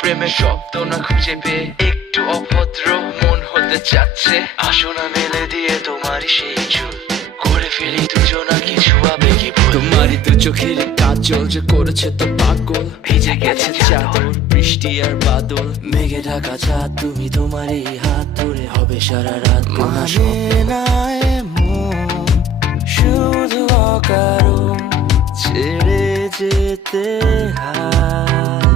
প্রেমের শব্দ না খুঁজে পেয়ে একটু অভদ্র মন হতে চাচ্ছে। আসো না মেলে দিয়ে তোমারই সেই চুল, করে ফেলি দুজনা কিছু আবেগী ভুল। তোমারই দু চোখের কাজল যে করেছে তো পাগল, ভিজে গেছে চাদর বৃষ্টি আর বাদল, মেঘে ঢাকা চাঁদ তুমি তোমারই হাত ধরে হবে সারা রাত। মানে না এমন শুধু অকারণ ছেড়ে যেতে হয়।